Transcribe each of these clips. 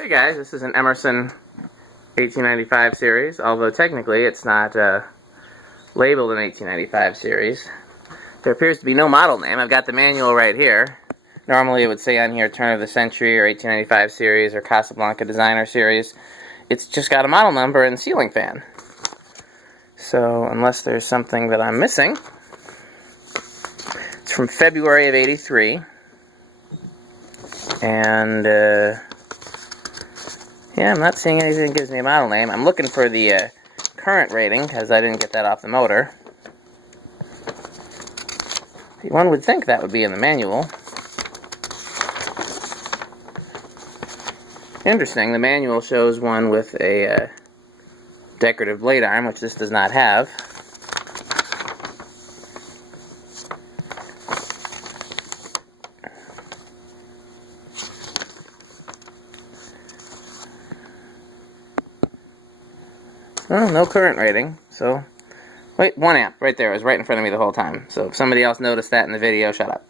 Hey guys, this is an Emerson 1895 series, although technically it's not labeled an 1895 series. There appears to be no model name. I've got the manual right here. Normally it would say on here turn of the century or 1895 series or Casablanca designer series. It's just got a model number and ceiling fan. So unless there's something that I'm missing, it's from February of '83. And yeah, I'm not seeing anything that gives me a model name. I'm looking for the current rating because I didn't get that off the motor. One would think that would be in the manual. Interesting, the manual shows one with a decorative blade arm, which this does not have. Oh, no current rating, so... Wait, 1 amp, right there. It was right in front of me the whole time. So if somebody else noticed that in the video, shut up.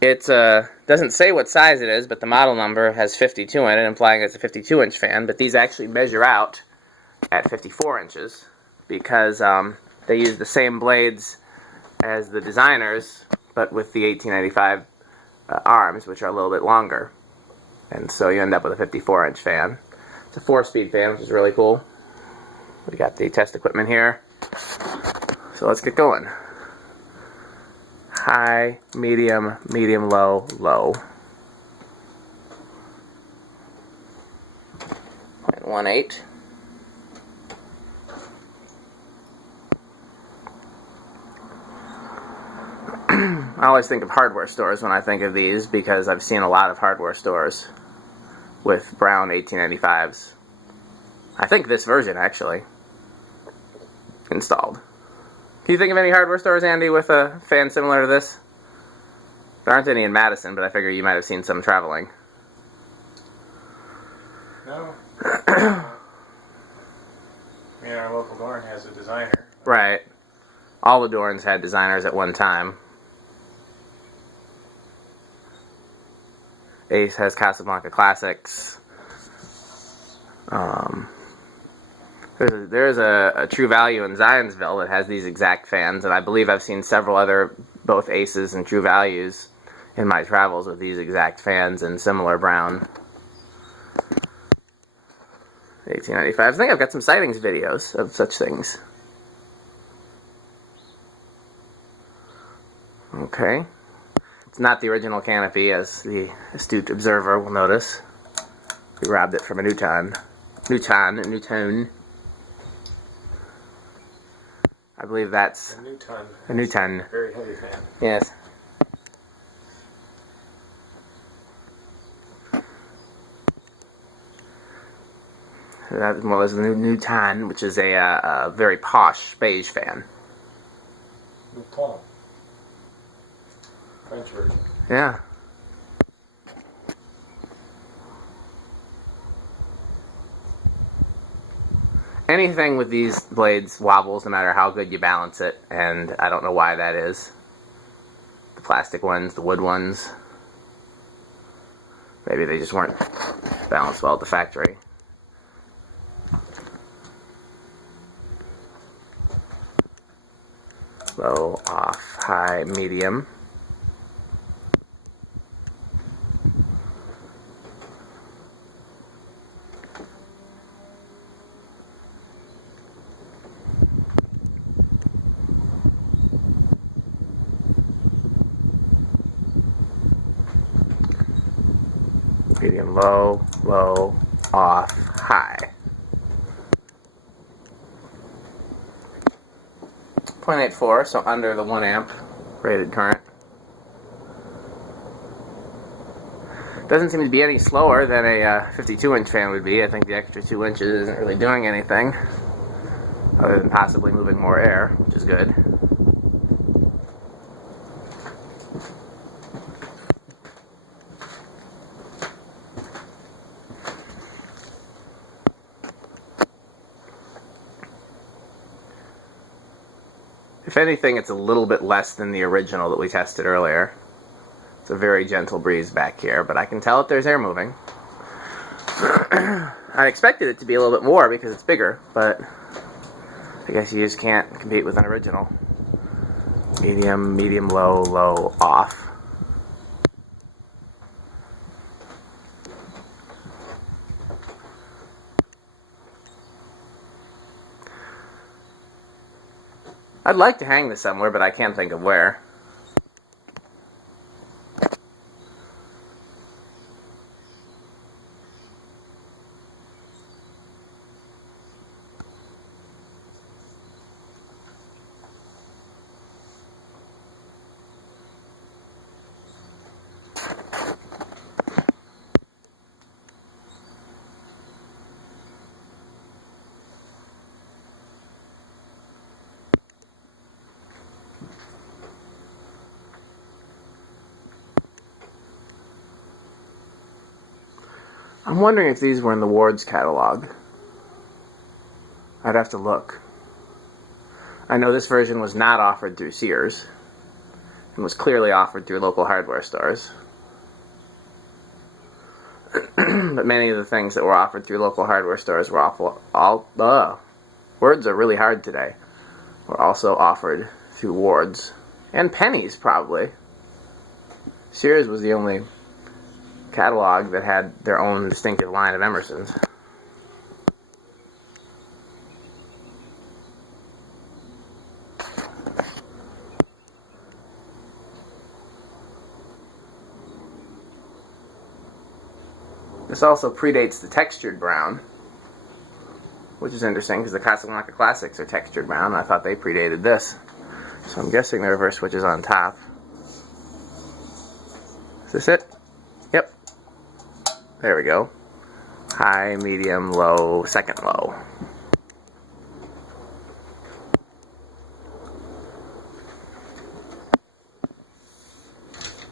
It doesn't say what size it is, but the model number has 52 in it, implying it's a 52-inch fan, but these actually measure out at 54 inches, because they use the same blades as the designers, but with the 1895 arms, which are a little bit longer. And so you end up with a 54-inch fan. It's a 4-speed fan, which is really cool. We got the test equipment here. So let's get going. High, medium, medium, low, low. 0.18. I always think of hardware stores when I think of these because I've seen a lot of hardware stores with brown 1895s. I think this version, actually, installed. Can you think of any hardware stores, Andy, with a fan similar to this? There aren't any in Madison, but I figure you might have seen some traveling. No. I mean, our local Dorn has a designer. Right. All the Dorns had designers at one time. Ace has Casablanca Classics. There's a True Value in Zionsville that has these exact fans, and I believe I've seen several other, both Aces and True Values, in my travels with these exact fans and similar brown 1895s. I think I've got some sightings videos of such things. Okay. It's not the original canopy, as the astute observer will notice. We robbed it from a Newton. I believe that's a Newton. Very heavy fan. Yes. That was the Newton, which is a very posh beige fan. Newton. French version. Yeah. Anything with these blades wobbles no matter how good you balance it, and I don't know why that is. The plastic ones, the wood ones. Maybe they just weren't balanced well at the factory. Low, off, high, medium. Medium, low, low, off, high. 0.84, so under the 1 amp rated current. Doesn't seem to be any slower than a 52-inch fan would be. I think the extra 2 inches isn't really doing anything, other than possibly moving more air, which is good. If anything, it's a little bit less than the original that we tested earlier. It's a very gentle breeze back here, but I can tell that there's air moving. I expected it to be a little bit more because it's bigger, but I guess you just can't compete with an original. Medium, medium, low, low, off. I'd like to hang this somewhere, but I can't think of where. I'm wondering if these were in the Ward's catalog. I'd have to look. I know this version was not offered through Sears and was clearly offered through local hardware stores. But many of the things that were offered through local hardware stores were words are really hard today. Were also offered through Ward's and Penny's probably. Sears was the only catalog that had their own distinctive line of Emersons. This also predates the textured brown, which is interesting because the Casablanca Classics are textured brown, and I thought they predated this. So I'm guessing the reverse switch is on top. Is this it? Yep. There we go. High, medium, low, second low.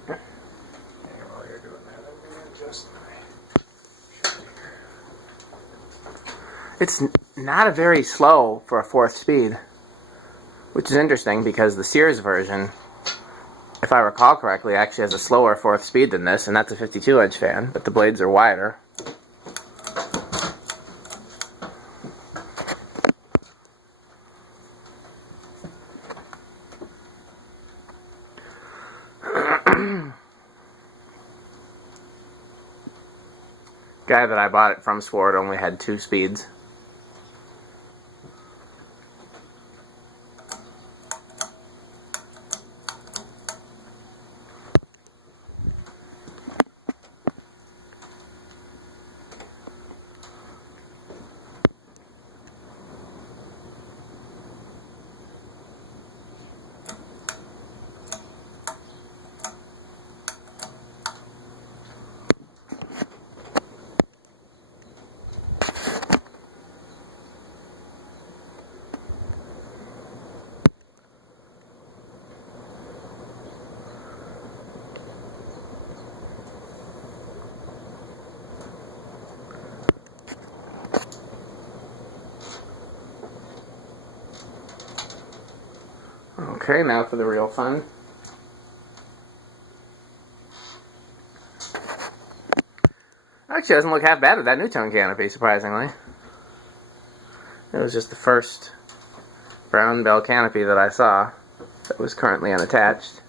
And while you're doing that, I'm going to adjust my... It's not a very slow for a fourth speed, which is interesting because the Sears version, if I recall correctly, actually has a slower fourth speed than this, and that's a 52-inch fan, but the blades are wider. Guy that I bought it from swore it only had 2 speeds. Okay, now for the real fun. Actually, it doesn't look half bad with that new-tone canopy, surprisingly. It was just the first brown bell canopy that I saw that was currently unattached.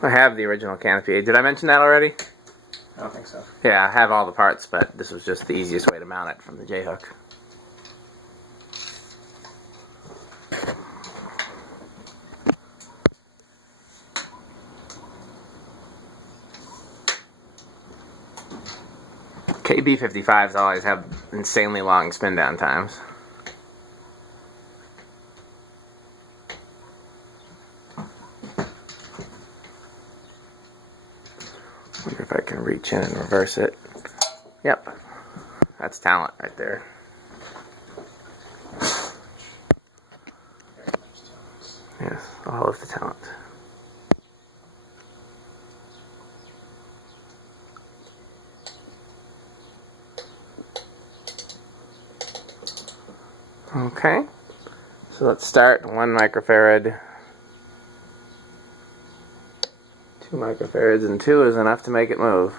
I have the original canopy. Did I mention that already? I don't think so. Yeah, I have all the parts, but this was just the easiest way to mount it from the J-hook. KB55s always have insanely long spin down times. gonna reach in and reverse it. Yep, that's talent right there. Yes, all of the talent. Okay, so let's start 1 microfarad, 2 microfarads, and 2 is enough to make it move.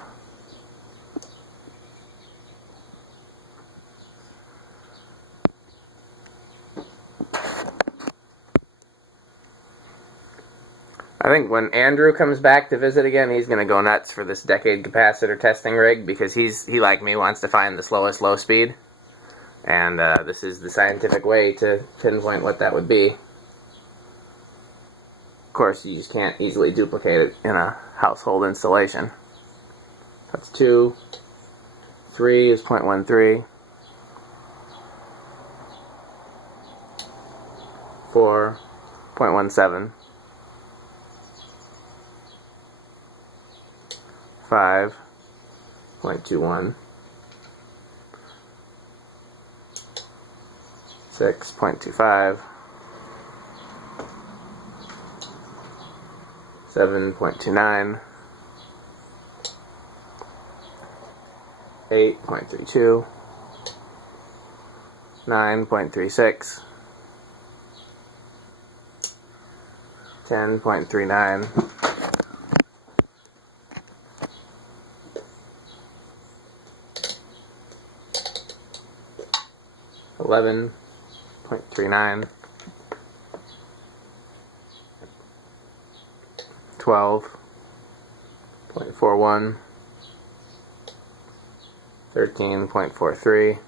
I think when Andrew comes back to visit again, he's going to go nuts for this decade capacitor testing rig, because he, like me, wants to find the slowest low speed. And this is the scientific way to pinpoint what that would be. Of course, you just can't easily duplicate it in a household installation. That's 2. 3 is 0.13. 4, 0.17. 5, 0.21. 6, 0.25. 7, 0.29. 8, 0.32. 9, 0.36. 10, 0.39. 11, 0.39. 12, 0.41. 13.43.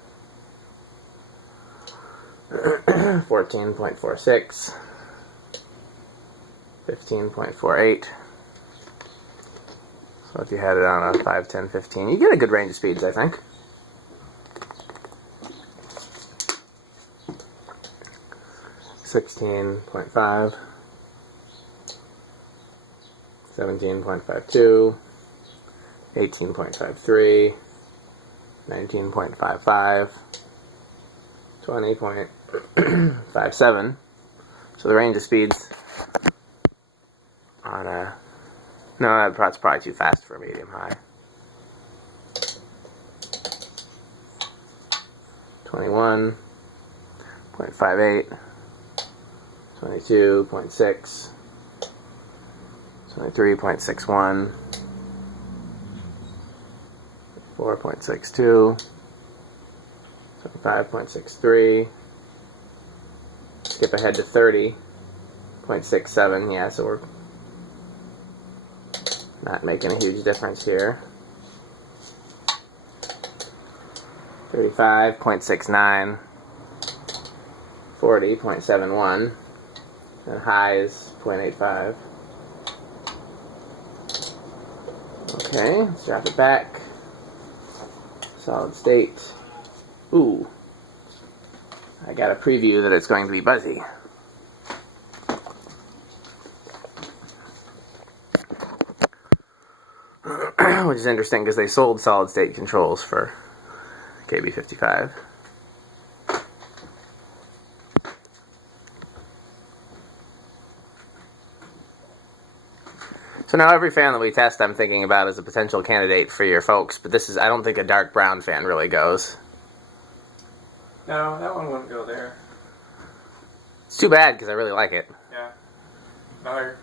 14.46. 15.48. So if you had it on a 5, 10, 15, you get a good range of speeds, I think. 16.5, 17.52, 18.53, 19.55, 20.57. So the range of speeds on a... No, that's probably too fast for a medium high. 21.58. 22.6, 23.61, 4.62, 5.63, skip ahead to 30.67, yeah, so we're not making a huge difference here. 35.69, 40.71, and high is 0.85. Okay, let's drop it back. Solid state. Ooh, I got a preview that it's going to be buzzy. Which is interesting because they sold solid state controls for KB55. So now every fan that we test I'm thinking about as a potential candidate for your folks, but this is, I don't think a dark brown fan really goes. No, that one wouldn't go there. It's too bad because I really like it. Yeah. Another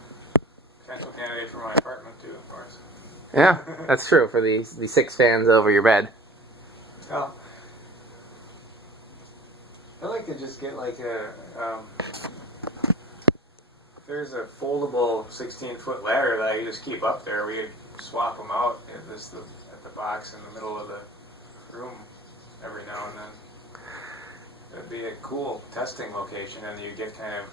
potential candidate for my apartment too, of course. Yeah, that's true, for the 6 fans over your bed. Well, I like to just get like a, there's a foldable 16-foot ladder that I just keep up there. We swap them out at the box in the middle of the room every now and then. It'd be a cool testing location, and you get kind of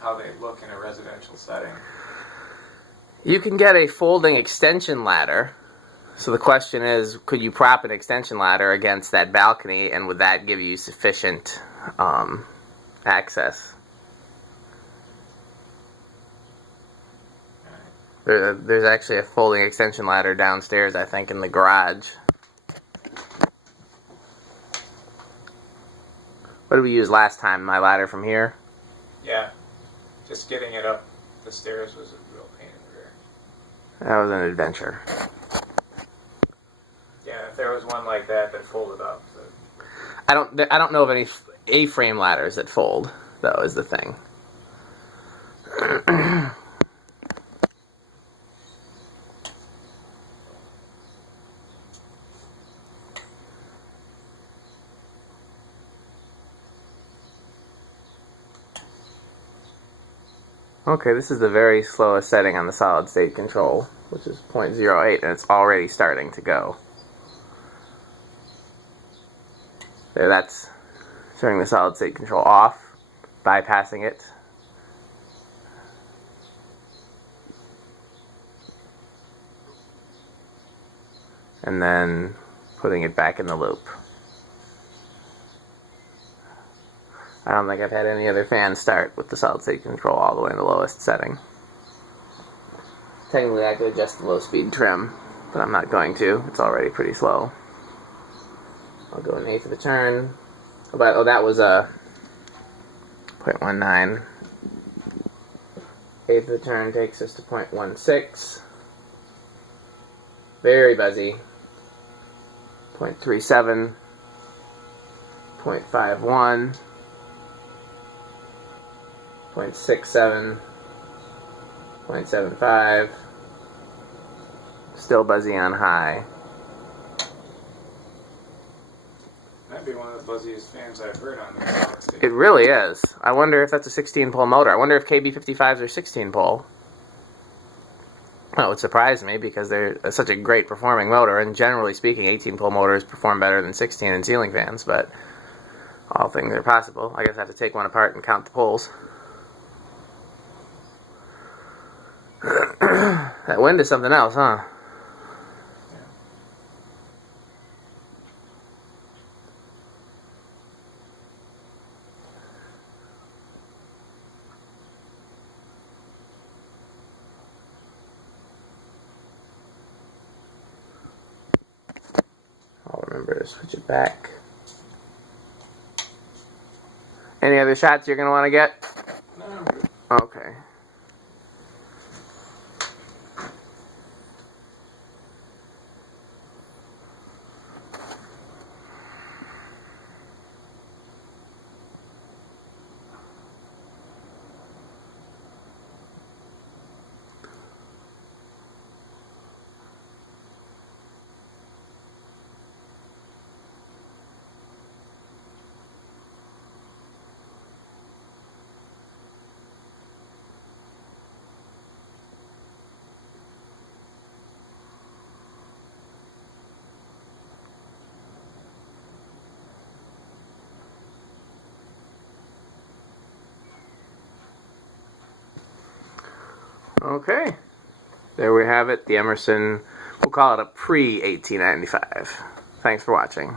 how they look in a residential setting. You can get a folding extension ladder. So the question is, could you prop an extension ladder against that balcony, and would that give you sufficient access? There's actually a folding extension ladder downstairs, I think, in the garage. What did we use last time? My ladder from here? Yeah. Just getting it up the stairs was a real pain in the rear. That was an adventure. Yeah, if there was one like that that folded up. I don't know of any A-frame ladders that fold, though, is the thing. Okay, this is the very slowest setting on the solid state control, which is 0.08, and it's already starting to go. There, that's turning the solid state control off, bypassing it. And then putting it back in the loop. I don't think I've had any other fan start with the solid state control all the way in the lowest setting. Technically I could adjust the low speed trim, but I'm not going to. It's already pretty slow. I'll go an eighth of a turn. Oh, that was a 0.19. Eighth of a turn takes us to 0.16. Very buzzy. 0.37. 0.51. 0.67, 0.75, still buzzy on high. That'd be one of the buzziest fans I've heard on the solid state. It really is. I wonder if that's a 16-pole motor. I wonder if KB55s are 16-pole. Well, it would surprise me because they're such a great performing motor, and generally speaking, 18-pole motors perform better than 16 in ceiling fans, but all things are possible. I guess I have to take one apart and count the poles. That wind is something else, huh? I'll remember to switch it back. Any other shots you're going to want to get? No. Okay. Okay, there we have it, the Emerson, we'll call it a pre-1895. Thanks for watching.